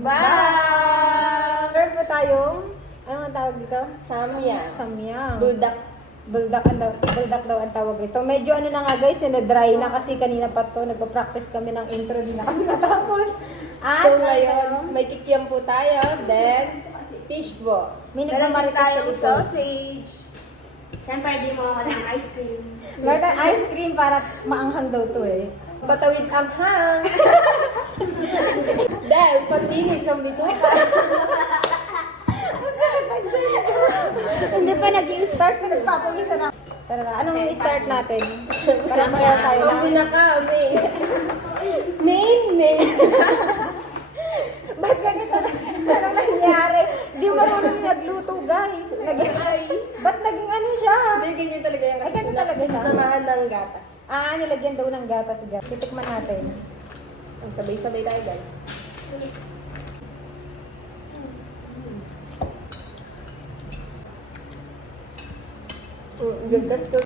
Bye! Meron pa tayong, ano ang tawag dito? Samyang. Samyang. Buldak. Buldak daw ang tawag ito. Medyo ano na nga guys, na-dry na kasi kanina pa to, nagpa-practice kami ng intro, di na kami natapos. At So ngayon, may kikiam po tayo. Then, fishball. May Meron din nagmamarites tayong sa likod. sausage. Siyempre, di mo ako ng ice cream. meron tayong ice cream para maanghang daw to eh. Batawid ang hang. Dahil, panlinis ng bituka. Hindi pa nag-i-start, pa nagpapawisa na. Tara na, anong i-start natin? Para kaya tayo Ang na. binakami. Main. Ba't ganito na? Anong nangyari? Di marunong yung nagluto guys. Ba't naging ano siya? Hindi, ganyan talaga yung Ay, ganyan talaga siya? Namahan ng gatas. Nilagyan daw ng gatas guys. Titikman natin. Ang sabay-sabay tayo, guys. Gatas ko.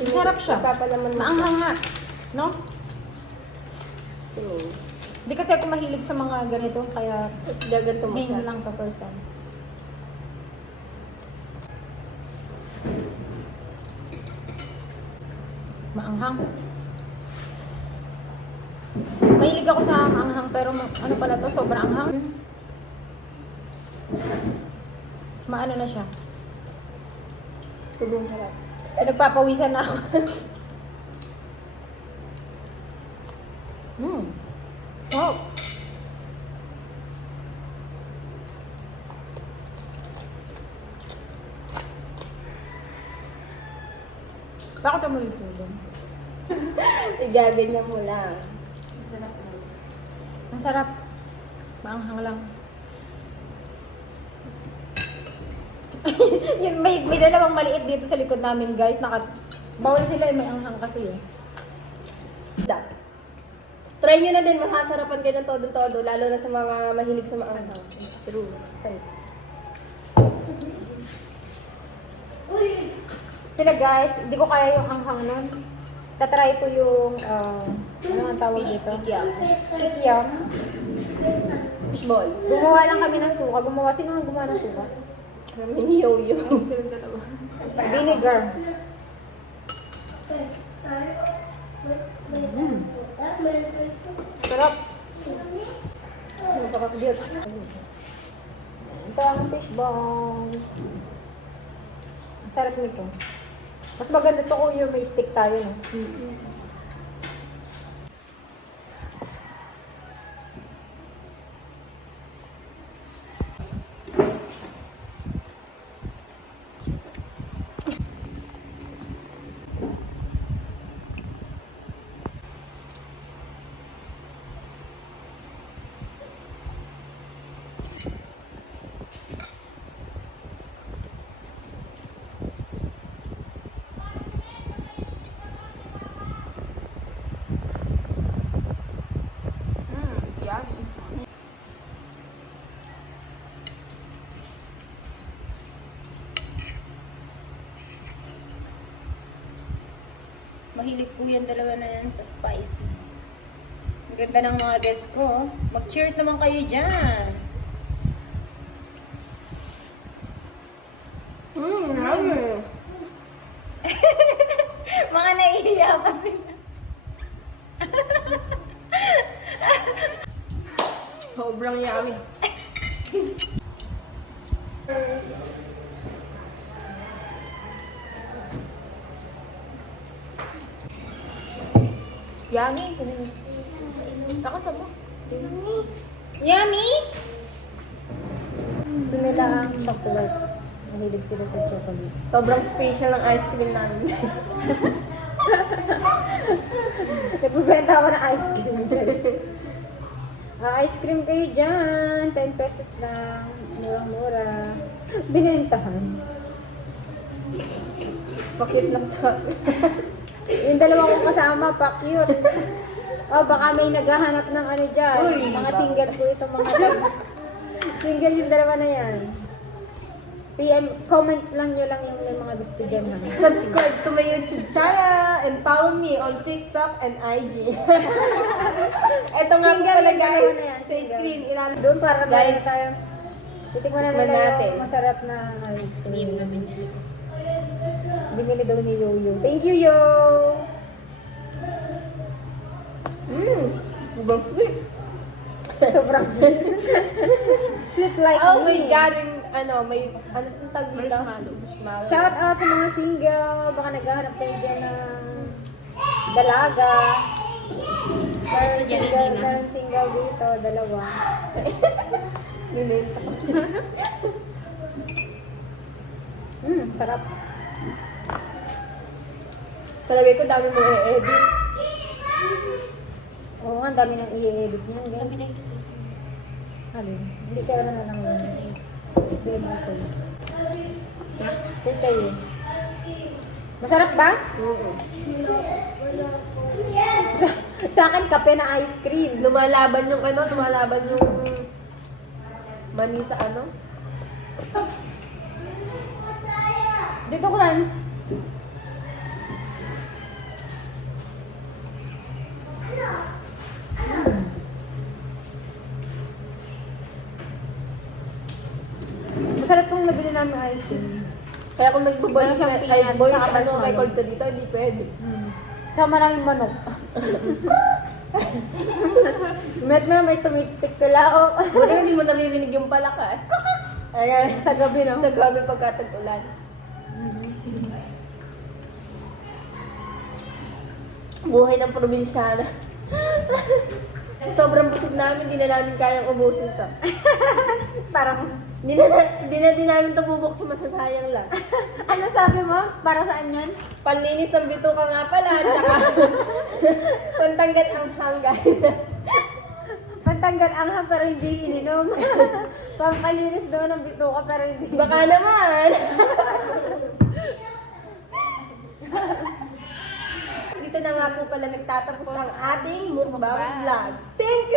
Sarap siya. Papalaman mo. Maanghang nga. No? Hmm. Hindi kasi ako mahilig sa mga ganito, kaya Tapos gaganto mo ngayon siya. lang to first time. Maanghang. Mahilig ako sa maanghang, pero ano pala to, sobrang anghang. Maano na siya. Sobrang sarap. Nagpapawisan na ako. Wow. Bakit mo ito doon? Igaganyan mo lang. Ang sarap. Maanghang lang. Yun, may dalawang maliit dito sa likod namin guys. Bawal sila may anghang kasi eh. Try nyo na din, masasarapan kayo ng todo-todo, lalo na sa mga mahilig sa maanghang. True. Sorry. Sila guys, hindi ko kaya yung anghang nun. Tatry ko yung, ano ang tawag dito? Kikiam. Kikiam. Fishball. Gumawa lang kami ng suka. Sino ang gumawa ng suka? Mini yo-yo. Silang dalawa. Vinegar. Sarap. Napaka-cute. Ito ang fishball. Ang sarap nito. Mas maganda to kung yung may stick tayo, no? Yummy. Mahilig po yung dalawa na yan sa spicy. Ang ganda ng mga guests ko. Mag-cheers naman kayo dyan. Yummy. Mga naiiya pa sila. Sobrang yummy. Yummy. Takas mo. Yummy! Gusto nila ang chocolate. Mahilig sila sa chocolate. Sobrang special ng ice cream namin. Nagbibenta ako ng ice cream. Ice cream kayo dyan. 10 pesos lang. Murang-mura. Binentahan. Pakit lang sa... Yung dalawa kong kasama, pa cute. Oh, baka may naghahanap ng ano dyan. Uy, mga bakit? single po itong mga single yung dalawa na yan. PM, comment lang nyo lang yung may mga gusto dyan. Ha? Subscribe to my YouTube channel and follow me on TikTok and IG. Ito nga po Single pala yung guys, dalawa na yan, sa single. screen. Doon para Guys, guys, tayo. Titikman na tikman nila natin. yung masarap na ice cream. Binili daw ni Yoyo. Thank you, Yo! Sobrang sweet. Sobrang sweet. Sweet like Oh my me. God, yung, may, ano yung tag dito? Marshmallow. Shout out sa mga single. Baka naghahanap kayo dyan ng dalaga. Meron single dito, dalawa. Ninenta ko. Sarap. Sa lagay ko, dami mo i-edit. Oo, ang dami nang i-edit niyan, guys. Alin? Hindi ka na lang yun. Hindi mo ako yun. Kita yun. Masarap ba? Sa akin, kape na ice cream. Lumalaban yung mani sa ano? Dito ko lang. Masarap tong nabili namin ice cream. Kaya kung nagbo-voice Meron siyang peanut, voice saka marshmallow. record ka dito, hindi pwede. Saka maraming manok. May tumitik tula. Buti hindi mo naririnig yung palaka. Ayan, Sa gabi, no? sa gabi pagkatag-ulan. Buhay ng probinsyana. Sa sobrang busog namin, di na namin kayang ubusin to. Parang, Di na namin ito bubuksan, masasayang lang. ano sabi mo? Para saan yan? Panlinis ng bituka nga pala, tsaka pantanggal ang guys. Pantanggal anghang pero hindi ininom. Pampalinis daw ng bituka pero hindi. Baka naman. Dito na nga po pala nagtatapos ang ating mukbang vlog. Thank